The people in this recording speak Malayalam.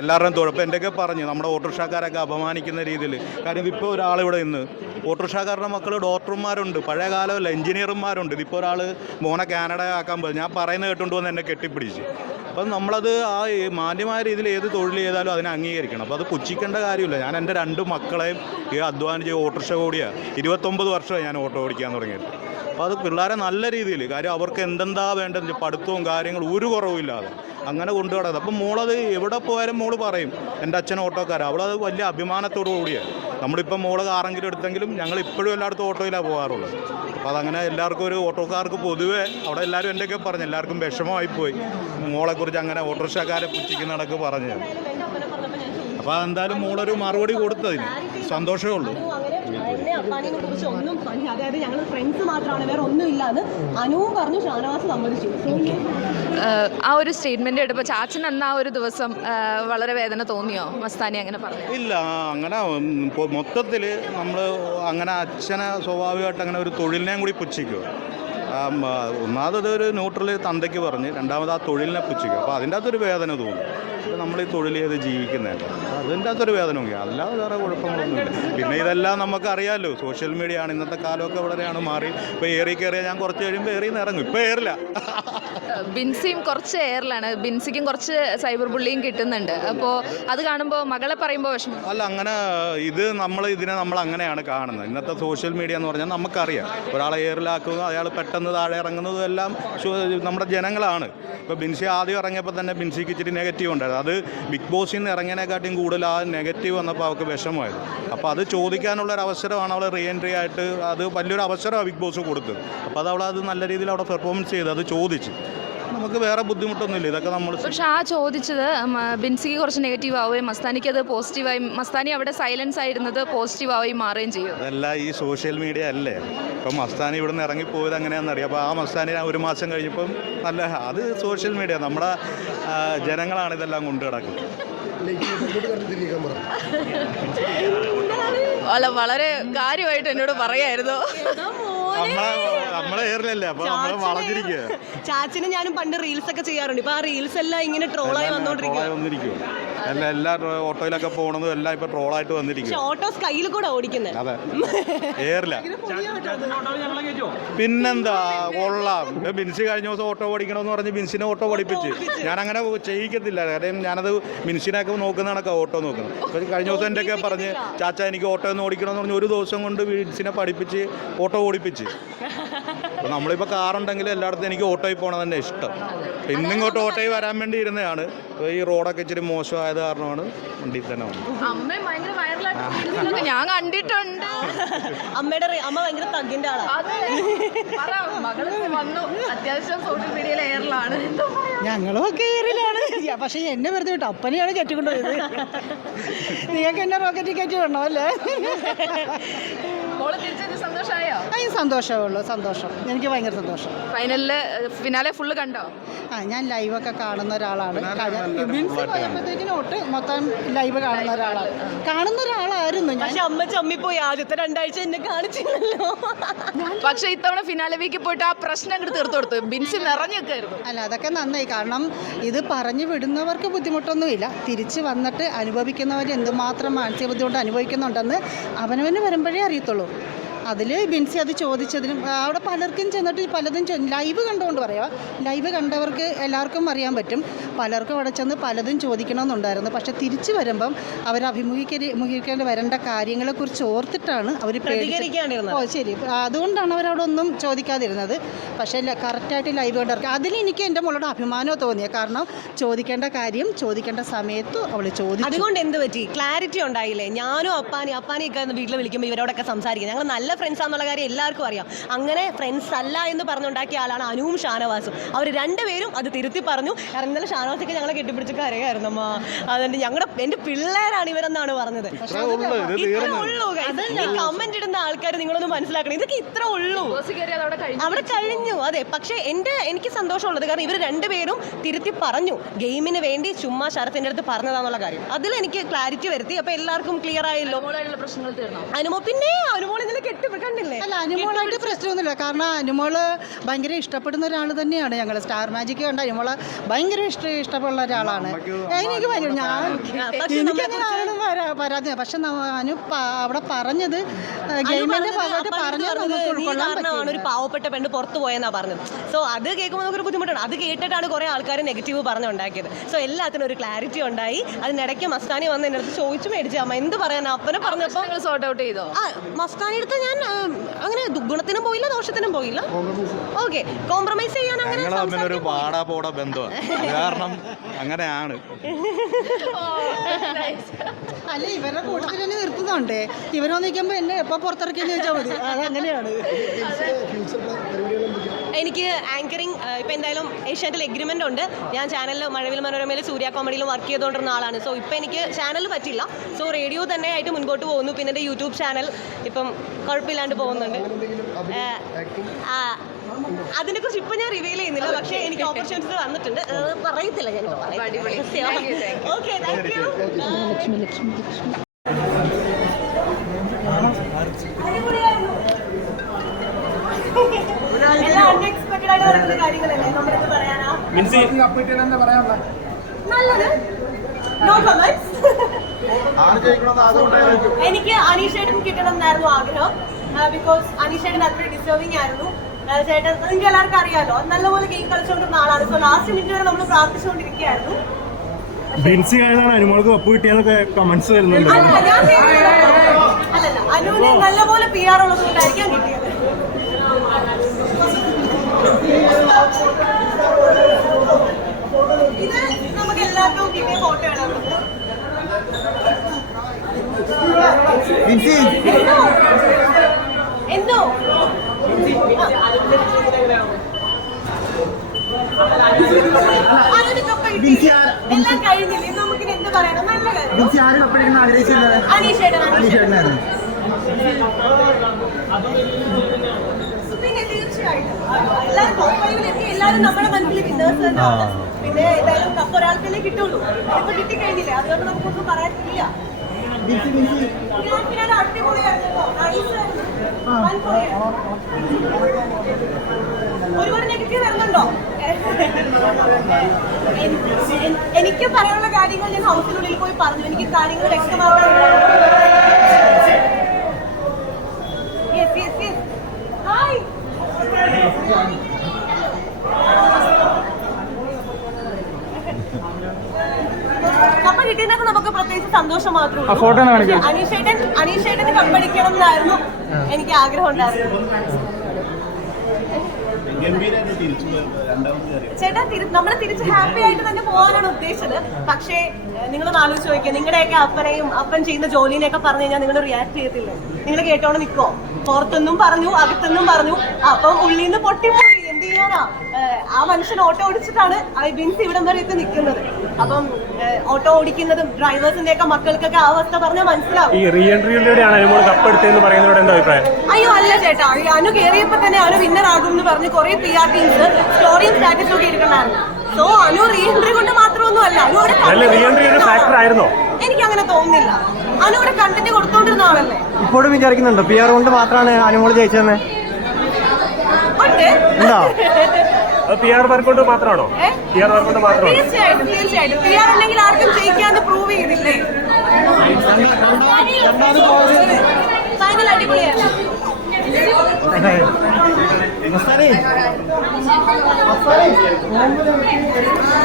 എല്ലാവരുടെയും തൊഴപ്പം എന്റെയൊക്കെ പറഞ്ഞു നമ്മുടെ ഓട്ടോറിക്ഷക്കാരൊക്കെ അപമാനിക്കുന്ന രീതിയിൽ കാര്യം ഇപ്പോൾ ഒരാളിവിടെ ഇന്ന് ഓട്ടോറിക്ഷക്കാരുടെ മക്കൾ ഡോക്ടർമാരുണ്ട് പഴയ കാലമല്ല എഞ്ചിനീയർമാരുണ്ട്. ഇതിപ്പോൾ ഒരാൾ മോനെ കാനഡ ആക്കാൻ പോയി. ഞാൻ പറയുന്നത് കേട്ടുകൊണ്ട് വന്ന് എന്നെ കെട്ടിപ്പിടിച്ച്. അപ്പം നമ്മളത് ആ മാന്യമായ രീതിയിൽ ഏത് തൊഴിൽ ചെയ്താലും അതിനെ അംഗീകരിക്കണം. അപ്പോൾ അത് പുച്ഛിക്കേണ്ട കാര്യമില്ല. ഞാൻ എന്റെ രണ്ട് മക്കളെയും ഈ അധ്വാനിച്ച് ഓട്ടോറിക്ഷ ഓടിയാണ് ഇരുപത്തൊമ്പത് വർഷമായി ഞാൻ ഓട്ടോ ഓടിക്കാൻ തുടങ്ങിയിട്ട്. അപ്പോൾ അത് പിള്ളേരെ നല്ല രീതിയിൽ. കാര്യം അവർക്ക് എന്തെന്താ വേണ്ടത് പഠിത്തവും കാര്യങ്ങളും ഒരു കുറവുമില്ലാതെ അങ്ങനെ കൊണ്ടു അപ്പം മോളത് എവിടെ പോയാലും മോൾ പറയും എന്റെ അച്ഛൻ ഓട്ടോക്കാരാണ് അവളത് വലിയ അഭിമാനത്തോടു കൂടിയാണ് നമ്മളിപ്പം മോൾ ആറെങ്കിലും എടുത്തെങ്കിലും ഞങ്ങൾ ഇപ്പോഴും എല്ലായിടത്തും ഓട്ടോയിലാണ് പോകാറുള്ളത് അപ്പോൾ അതങ്ങനെ എല്ലാവർക്കും ഒരു ഓട്ടോക്കാർക്ക് പൊതുവെ അവിടെ എല്ലാവരും എന്റെയൊക്കെ പറഞ്ഞു എല്ലാവർക്കും വിഷമമായിപ്പോയി മോളെക്കുറിച്ച് അങ്ങനെ ഓട്ടോറിക്ഷക്കാരെ പുച്ഛിക്കുന്നതൊക്കെ പറഞ്ഞു. അപ്പോൾ അതെന്തായാലും മോളൊരു മറുപടി കൊടുത്തതിന്. സന്തോഷമേ ഉള്ളൂ. എന്നെ അപ്പാനിനെ കുറിച്ച് ഒന്നും പറഞ്ഞ അതായത് ഞങ്ങൾ ഫ്രണ്ട്സ് മാത്രമാണ് വേറെ ഒന്നുമില്ല എന്ന് അനുവും പറഞ്ഞു ഷാനവാസ് സമ്മതിച്ചു. ആ ഒരു സ്റ്റേറ്റ്മെന്റ് എടുപ്പോ ചാച്ചൻ അന്ന് ആ ഒരു ദിവസം വളരെ വേദന തോന്നിയോ? മസ്താനി അങ്ങനെ പറഞ്ഞു. ഇല്ല അങ്ങനെ മൊത്തത്തിൽ നമ്മൾ അങ്ങനെ അച്ഛനെ സ്വാഭാവികമായിട്ട് അങ്ങനെ ഒരു തൊഴിലിനെയും കൂടി പുച്ഛിക്കും ഒന്നാമത് ഒരു ന്യൂട്രൽ തന്തയ്ക്ക് പറഞ്ഞ് രണ്ടാമത് ആ തൊഴിലിനെ പുച്ഛിക്കും അപ്പോൾ അതിന്റെ അകത്തൊരു വേദന തോന്നും. നമ്മൾ ഈ തൊഴിൽ ചെയ്ത് ജീവിക്കുന്നതല്ല? അതിന്റെ അകത്തൊരു വേദന നോക്കി അല്ലാതെ വേറെ കുഴപ്പങ്ങളൊന്നുമില്ല പിന്നെ ഇതെല്ലാം നമുക്കറിയാമല്ലോ സോഷ്യൽ മീഡിയ ആണ് ഇന്നത്തെ കാലമൊക്കെ വളരെയാണ് മാറി. ഇപ്പോൾ ഏറി കയറിയാൽ ഞാൻ കുറച്ച് കഴിയുമ്പോൾ ഏറി ഇറങ്ങും. ഇപ്പോൾ ഏറില്ല. ബിൻസിയും കുറച്ച് എയറിലാണ് ബിൻസിക്കും കുറച്ച് സൈബർ ബുള്ളിയും കിട്ടുന്നുണ്ട്. അപ്പോൾ അത് കാണുമ്പോൾ മകളെ പറയുമ്പോൾ വിഷമം. അല്ല അങ്ങനെ ഇത് നമ്മൾ ഇതിനെ നമ്മൾ അങ്ങനെയാണ് കാണുന്നത്. ഇന്നത്തെ സോഷ്യൽ മീഡിയ എന്ന് പറഞ്ഞാൽ നമുക്കറിയാം. ഒരാളെ എയറിലാക്കുന്നു അയാൾ പെട്ടെന്ന് താഴെ ഇറങ്ങുന്നതും എല്ലാം നമ്മുടെ ജനങ്ങളാണ്. ഇപ്പോൾ ബിൻസി ആദ്യം ഇറങ്ങിയപ്പോൾ തന്നെ ബിൻസിക്ക് ഇച്ചിരി നെഗറ്റീവ് ഉണ്ടായിരുന്നു. അത് ബിഗ് ബോസിൽ നിന്ന് ഇറങ്ങിയതിനെക്കാട്ടിയും കൂടുതൽ ആ നെഗറ്റീവ് വന്നപ്പോൾ അവൾക്ക് വിഷമമായത്. അപ്പോൾ അത് ചോദിക്കാനുള്ള ഒരു അവസരമാണ് അവൾ റീ എൻട്രി ആയിട്ട് അത് വലിയൊരു അവസരമാണ് ബിഗ് ബോസ് കൊടുത്തത്. അപ്പോൾ അത് അവൾ അത് നല്ല രീതിയിൽ അവിടെ പെർഫോമൻസ് ചെയ്ത് അത് ചോദിച്ചു. നമുക്ക് വേറെ ബുദ്ധിമുട്ടൊന്നുമില്ല. ഇതൊക്കെ നമ്മൾ പക്ഷെ ആ ചോദിച്ചത് ബിൻസിക്ക് കുറച്ച് നെഗറ്റീവ് ആവുകയും മസ്താനിക്ക് അത് പോസിറ്റീവായി മസ്താനി അവിടെ സൈലൻസ് ആയിരുന്നത് പോസിറ്റീവ് ആവുകയും മാറുകയും ചെയ്യും. അതെല്ലാം ഈ സോഷ്യൽ മീഡിയ അല്ലേ? ഇപ്പം മസ്താനി ഇവിടെ നിന്ന് ഇറങ്ങിപ്പോയത് അങ്ങനെയാണെന്നറിയാം അപ്പോൾ ആ മസ്താനി ഒരു മാസം കഴിഞ്ഞപ്പം നല്ല അത് സോഷ്യൽ മീഡിയ നമ്മുടെ ജനങ്ങളാണ് ഇതെല്ലാം കൊണ്ടു കിടക്കുന്നത് വളരെ കാര്യമായിട്ട് എന്നോട് പറയായിരുന്നു. നമ്മളെ ഏറിലല്ലേ? നമ്മൾ വളഞ്ഞിരിക്കുക ചാച്ചിനെ ഞാനും പണ്ട് റീൽസ് ഒക്കെ ചെയ്യാറുണ്ട്. ഇപ്പൊ ആ റീൽസ് എല്ലാം ഇങ്ങനെ ട്രോളായി വന്നോണ്ടിരിക്കും വന്നിരിക്കും എല്ലാം എല്ലാ ഓട്ടോയിലൊക്കെ പോകണതും എല്ലാം ഇപ്പോൾ ട്രോളായിട്ട് വന്നിരിക്കും ഓട്ടോസ് കയ്യിൽ കൂടെ ഓടിക്കുന്നത് അതെ. ഏറില്ല പിന്നെന്താ? കൊള്ളാം. ബിൻസ് കഴിഞ്ഞ ദിവസം ഓട്ടോ ഓടിക്കണമെന്ന് പറഞ്ഞ് ബിൻസിനെ ഓട്ടോ ഓടിപ്പിച്ച്. ഞാൻ അങ്ങനെ ചെയ്യിക്കത്തില്ല. കാര്യം ഞാനത് ബിൻസിനൊക്കെ നോക്കുന്ന കണക്കാ ഓട്ടോ നോക്കുന്നത്. ഇപ്പൊ കഴിഞ്ഞ ദിവസം എന്റെയൊക്കെ പറഞ്ഞ് ചാച്ച എനിക്ക് ഓട്ടോ ഒന്ന് ഓടിക്കണമെന്ന് പറഞ്ഞ് ഒരു ദിവസം കൊണ്ട് ബിൻസിനെ പഠിപ്പിച്ച് ഓട്ടോ ഓടിപ്പിച്ച്. അപ്പോൾ നമ്മളിപ്പോൾ കാറുണ്ടെങ്കിൽ എല്ലായിടത്തും എനിക്ക് ഓട്ടോയിൽ പോകണം തന്നെ ഇഷ്ടം. ഇന്നിങ്ങോട്ട് ഓട്ടോയിൽ വരാൻ വേണ്ടി ഇരുന്നതാണ്. ഈ റോഡൊക്കെ ഇച്ചിരി മോശമായത് കാരണമാണ് വണ്ടിയിൽ തന്നെ വന്നത്. ഞാൻ കണ്ടിട്ടുണ്ട്. അമ്മയുടെ അമ്മ ഭയങ്കര പറയാ. ഞങ്ങളും ഒക്കെ ഏറിലാണ്. പക്ഷെ എന്നെ വെറുതെ വിട്ടു. അപ്പനെയാണ് കെട്ടിക്കൊണ്ടുപോയത്. നിങ്ങൾക്ക് എന്നെ റോക്കറ്റിൽ കയറ്റി വേണോ അല്ലേ? സന്തോഷമായ സന്തോഷമേ ഉള്ളൂ സന്തോഷം. എനിക്ക് ഭയങ്കര സന്തോഷം. ഫൈനലിൽ ഫിനാലെ ഫുള്ള് കണ്ടോ? ആ ഞാൻ ലൈവൊക്കെ കാണുന്ന ഒരാളാണ്. മീൻസ് പോയപ്പോഴത്തേക്കിനും ഒട്ട് മൊത്തം ലൈവ് കാണുന്ന ഒരാളാണ്. കാണുന്ന ഒരാളായിരുന്നു ഞാൻ. പക്ഷെ അമ്മ പോയി ആദ്യത്തെ രണ്ടാഴ്ച എന്നെ കാണിച്ചില്ലല്ലോ. പക്ഷെ ഇത്തവണ ഫിനാലെ വീക്ക് പോയിട്ട് ആ പ്രശ്നം അങ്ങോട്ട് തീർത്തു കൊടുത്തു. ബിൻസി നിറഞ്ഞു നിൽക്കായിരുന്നു അല്ല അതൊക്കെ നന്നായി. കാരണം ഇത് പറഞ്ഞു വിടുന്നവർക്ക് ബുദ്ധിമുട്ടൊന്നുമില്ല. തിരിച്ചു വന്നിട്ട് അനുഭവിക്കുന്നവർ എന്തുമാത്രം മാനസിക ബുദ്ധിമുട്ട് അനുഭവിക്കുന്നുണ്ടെന്ന് അവനവന് വരുമ്പോഴേ അറിയത്തുള്ളൂ. അതിൽ ബിൻസി അത് ചോദിച്ചതിനും അവിടെ പലർക്കും ചെന്നിട്ട് പലതും ലൈവ് കണ്ടുകൊണ്ട് പറയാം. ലൈവ് കണ്ടവർക്ക് എല്ലാവർക്കും അറിയാൻ പറ്റും. പലർക്കും അവിടെ ചെന്ന് പലതും ചോദിക്കണമെന്നുണ്ടായിരുന്നു. പക്ഷെ തിരിച്ചു വരുമ്പം അവർ അഭിമുഖീകരി അഭിമുഖീകരിക്കേണ്ടി വരേണ്ട കാര്യങ്ങളെക്കുറിച്ച് ഓർത്തിട്ടാണ് അവർ. ഓ ശരി. അതുകൊണ്ടാണ് അവരവിടെ ഒന്നും ചോദിക്കാതിരുന്നത്. പക്ഷേ കറക്റ്റായിട്ട് ലൈവ് കണ്ടവർക്ക് അതിലെനിക്ക് എന്റെ മോളോട് അഭിമാനമോ തോന്നിയത് കാരണം ചോദിക്കേണ്ട കാര്യം ചോദിക്കേണ്ട സമയത്ത് അവൾ ചോദിച്ചു. അതുകൊണ്ട് എന്ത് പറ്റി? ക്ലാരിറ്റി ഉണ്ടായില്ലേ? ഞാനും അപ്പാനി അപ്പാനിയൊക്കെ വീട്ടിൽ വിളിക്കുമ്പോൾ ഇവരോടൊക്കെ സംസാരിക്കും. ഞങ്ങൾ നല്ല ഫ്രണ്ട്സ് ആണെന്നുള്ള കാര്യം എല്ലാവർക്കും അറിയാം. അങ്ങനെ ഫ്രണ്ട്സ് അല്ല എന്ന് പറഞ്ഞുണ്ടാക്കിയ ആളാണ് അനുവും ഷാനവാസും. അവർ രണ്ടുപേരും അത് തിരുത്തി പറഞ്ഞു. കാരണം ഇന്നലെ ഷാനവാസൊക്കെ ഞങ്ങളെ കെട്ടിപ്പിടിച്ച് കരയായിരുന്നു അമ്മ അതുകൊണ്ട് ഞങ്ങളുടെ എന്റെ പിള്ളേരാണ് ഇവരെന്നാണ് പറഞ്ഞത്. ഇത്രേ ഉള്ളൂ കമന്റ് ഇടുന്ന ആൾക്കാർ നിങ്ങളൊന്ന് മനസ്സിലാക്കണം. ഇതൊക്കെ ഇത്ര ഉള്ളൂ. അവിടെ കഴിഞ്ഞു. അതെ. പക്ഷേ എന്റെ എനിക്ക് സന്തോഷമുള്ളത് കാരണം ഇവർ രണ്ടുപേരും തിരുത്തി പറഞ്ഞു. ഗെയിമിന് വേണ്ടി ചുമ്മാ ശരത്തിന്റെ അടുത്ത് പറഞ്ഞതാന്നുള്ള കാര്യം. അതിൽ എനിക്ക് ക്ലാരിറ്റി വരുത്തി. അപ്പോൾ എല്ലാവർക്കും ക്ലിയർ ആയല്ലോ. മോളായിട്ടുള്ള പ്രശ്നങ്ങൾ തീർന്നു? അനുമോ പിന്നെ അനുമോൾ ഇന്നലെ കണ്ടില്ലേ? അല്ല അനുമോളായിട്ട് പ്രശ്നമൊന്നുമില്ല. കാരണം അനുമോൾ ഭയങ്കര ഇഷ്ടപ്പെടുന്ന ഒരാൾ തന്നെയാണ്. ഞങ്ങൾ സ്റ്റാർ മാജിക് കണ്ട അനുമോൾ ഭയങ്കര ഇഷ്ട ഇഷ്ടമുള്ള ഒരാളാണ്. എനിക്ക് ഭയങ്കര ഞാൻ പക്ഷെ എനിക്കങ്ങനെ ആരോടും പരാ- പരാതി പക്ഷെ അനു അവിടെ പറഞ്ഞത് ഗെയിമിന്റെ ഭാഗമായിട്ട് പറഞ്ഞത് നമുക്ക് ഉൾക്കൊള്ളാൻ കാരണമാണ് ഒരു പാവപ്പെട്ട പെണ്ണ് പുറത്തു പോയെന്നാ പറഞ്ഞത്. സോ അത് കേൾക്കുമ്പോൾ നമുക്കൊരു ബുദ്ധിമുട്ടാണ്. അത് കേട്ടിട്ടാണ് കുറെ ആൾക്കാർ നെഗറ്റീവ് പറഞ്ഞുണ്ടാക്കിയത് സോ എല്ലാത്തിനും ഒരു ക്ലാരിറ്റി ഉണ്ടായി. അതിനിടയ്ക്ക് മസ്താനി വന്ന് എന്റെ അടുത്ത് ചോദിച്ചു മേടിച്ചു അമ്മ എന്ത് പറയാൻ അപ്പനെ പറഞ്ഞപ്പോൾ സോർട്ട് ഔട്ട് ചെയ്തോ? ആ മസ്താനി അടുത്ത് ഞാൻ ആ, അങ്ങനെ ഗുണത്തിനും പോയില്ല ദോഷത്തിനും പോയില്ല. ഓക്കെ കോംപ്രമൈസ് ചെയ്യാൻ അങ്ങനെ ഒരു പാടാ പോട ബന്ധമാണ് കാരണം അങ്ങനെയാണ്. അല്ല ഇവരുടെ കൂട്ടത്തിൽ തന്നെ നിർത്തുന്നുണ്ട്. ഇവരോ നിൽക്കുമ്പോൾ എന്നെ എപ്പോൾ പുറത്തിറക്കിയെന്ന് ചോദിച്ചാൽ മതി. അങ്ങനെയാണ് എനിക്ക് ആങ്കറിങ് ഇപ്പം എന്തായാലും ഏഷ്യാനെറ്റിൽ എഗ്രിമെന്റ് ഉണ്ട്. ഞാൻ ചാനലിൽ മഴവിൽ മനോരമയിൽ സൂര്യ കോമഡിയിലും വർക്ക് ചെയ്തുകൊണ്ടിരുന്ന ആളാണ്. സോ ഇപ്പം എനിക്ക് ചാനൽ പറ്റില്ല. സോ റേഡിയോ തന്നെ ആയിട്ട് മുൻപോട്ട് പോകുന്നു. പിന്നെ എന്റെ യൂട്യൂബ് ചാനൽ ഇപ്പം കുഴപ്പമില്ലാണ്ട് പോകുന്നുണ്ട്. ആ, അതിനെക്കുറിച്ച് ഇപ്പൊ ഞാൻ റിവീൽ ചെയ്യുന്നില്ല പക്ഷേ എനിക്ക് ഓപ്പർച്യൂണിറ്റി വന്നിട്ടുണ്ട്. പറയത്തില്ല ഞാൻ ഓക്കെ താങ്ക് യു എനിക്ക് അനീഷേട്ടൻ കിട്ടണം എന്നായിരുന്നു ആഗ്രഹം. ബിക്കോസ് അനീഷേട്ടൻ അത്ര ഡിസേർവിംഗ് ആയിരുന്നു. ചേട്ടൻ നിങ്ങൾക്ക് എല്ലാവർക്കും അറിയാലോ നല്ലപോലെ ഗെയിം കളിച്ചുകൊണ്ടിരുന്ന ആളാണ്. സോ ലാസ്റ്റ് മിനിറ്റ് വരെ നമ്മൾ പ്രാർത്ഥിച്ചുകൊണ്ടിരിക്കുകയായിരുന്നു. ബിൻസി കഴിഞ്ഞാണ് അനുമോൾക്ക് വപ്പ് കിട്ടിയെന്നൊക്കെ കമന്റ്സ് വരുന്നുണ്ട്. അല്ലല്ല അനുവിന് നല്ലപോലെ പി ആർ ഉള്ളത് കൊണ്ടായിരിക്കാം കിട്ടിയത്. ഇത് നമുക്ക് എല്ലാവർക്കും കിട്ടിയ ഫോട്ടോയാണ് എന്തോ അനുവിന് കപ്പ് കിട്ടി എല്ലാം കഴിഞ്ഞില്ലേ ഇനി നമുക്കിനി എന്ത് പറയണം നല്ല കാര്യം അനീഷേട്ടൻ അനീഷേട്ടൻ പിന്നെ തീർച്ചയായിട്ടും എല്ലാവരും ൽ എത്തി എല്ലാവരും നമ്മുടെ മനസ്സിൽ വിന്നേഴ്സ് തന്നെയാണ് പിന്നെ എന്തായാലും കപ്പ് ഒരാൾക്കല്ലേ കിട്ടുള്ളൂ അതിപ്പോ കിട്ടിക്കഴിഞ്ഞില്ലേ അതുകൊണ്ട് നമുക്കൊന്നും പറയാനില്ല അടിപൊളിയായിരുന്നു. ഒരുപാട് നെഗറ്റീവ് വരുന്നുണ്ടോ എനിക്ക് പറയാനുള്ള കാര്യങ്ങൾ ഞാൻ ഹൗസിനുള്ളിൽ പോയി പറഞ്ഞു. എനിക്ക് കാര്യങ്ങൾ യെസ് ഹായ് കപ്പ കിട്ടിയതിനൊക്കെ നമുക്ക് പ്രത്യേകിച്ച് സന്തോഷം മാത്രമേ അനീഷേട്ടൻ അനീഷേട്ടന് കപ്പടിക്കണം എന്നായിരുന്നു എനിക്ക് ആഗ്രഹം ഉണ്ടായിരുന്നു ചേട്ടാ നമ്മളെ തിരിച്ച് ഹാപ്പി ആയിട്ട് തന്നെ പോകാനാണ് ഉദ്ദേശിച്ചത്. പക്ഷേ നിങ്ങൾ ആലോചിച്ച് നോക്കിയാൽ നിങ്ങളുടെയൊക്കെ അപ്പനെയും അപ്പൻ ചെയ്യുന്ന ജോലിനെയൊക്കെ പറഞ്ഞു കഴിഞ്ഞാൽ നിങ്ങൾ റിയാക്ട് ചെയ്യത്തില്ലേ? നിങ്ങൾ കേട്ടോണ്ട് നിൽക്കോ പുറത്തുനിന്നും പറഞ്ഞു അകത്തുനിന്നും പറഞ്ഞു അപ്പം ഉള്ളിൽ നിന്ന് പൊട്ടിപ്പോയി. എന്ത് ചെയ്യാനാ ആ മനുഷ്യൻ ഓട്ടോ ഓടിച്ചിട്ടാണ് ബിൻസ് ഇവിടം വരെ എത്തി നിൽക്കുന്നത്. അപ്പം ഓട്ടോ ഓടിക്കുന്നതും ഡ്രൈവേഴ്സിന്റെ ഒക്കെ മക്കൾക്കൊക്കെ ആ അവസ്ഥ പറഞ്ഞാൽ മനസ്സിലാവും. ഈ റീ എൻട്രിയിലൂടെയാണ് അനുമോൾ കപ്പ് എടുത്തതെന്ന് പറയുന്നവരുടെ എന്താ അഭിപ്രായം? അയ്യോ അല്ല ചേട്ടാ. അനു കയറിയപ്പോ തന്നെ അനു വിന്നർ ആകും എന്ന് പറഞ്ഞ് കുറെ പി ആർ ടീംസ് സ്റ്റോറിയും സ്റ്റാറ്റസും ഒക്കെ എടുക്കണമായിരുന്നു സോ അനു റീഎൻട്രി കൊണ്ട് മാത്രമൊന്നും അല്ല അനു ആയിരുന്നോ? എനിക്ക് അങ്ങനെ തോന്നുന്നില്ല. അനു ഇവിടെ കണ്ടന്റ് കൊടുത്തോണ്ടിരുന്ന ആളല്ലേ? ഇപ്പോഴും വിചാരിക്കുന്നുണ്ടോ? പി ആർ കൊണ്ട് മാത്രമാണ് അനുമോൾ ജയിച്ചതെന്ന്? ഉണ്ട് പി ആർ വർക്ക് കൊണ്ട് മാത്രമാണോ? പി ആർ വർക്ക് കൊണ്ട് മാത്രമാണോ? തീർച്ചയായിട്ടും തീർച്ചയായിട്ടും. പി ആർ ഉണ്ടെങ്കിൽ ആർക്കും ജയിക്കാന്ന് പ്രൂവ് ചെയ്തില്ലേ? ഫൈനൽ അടിപൊളിയായിരുന്നു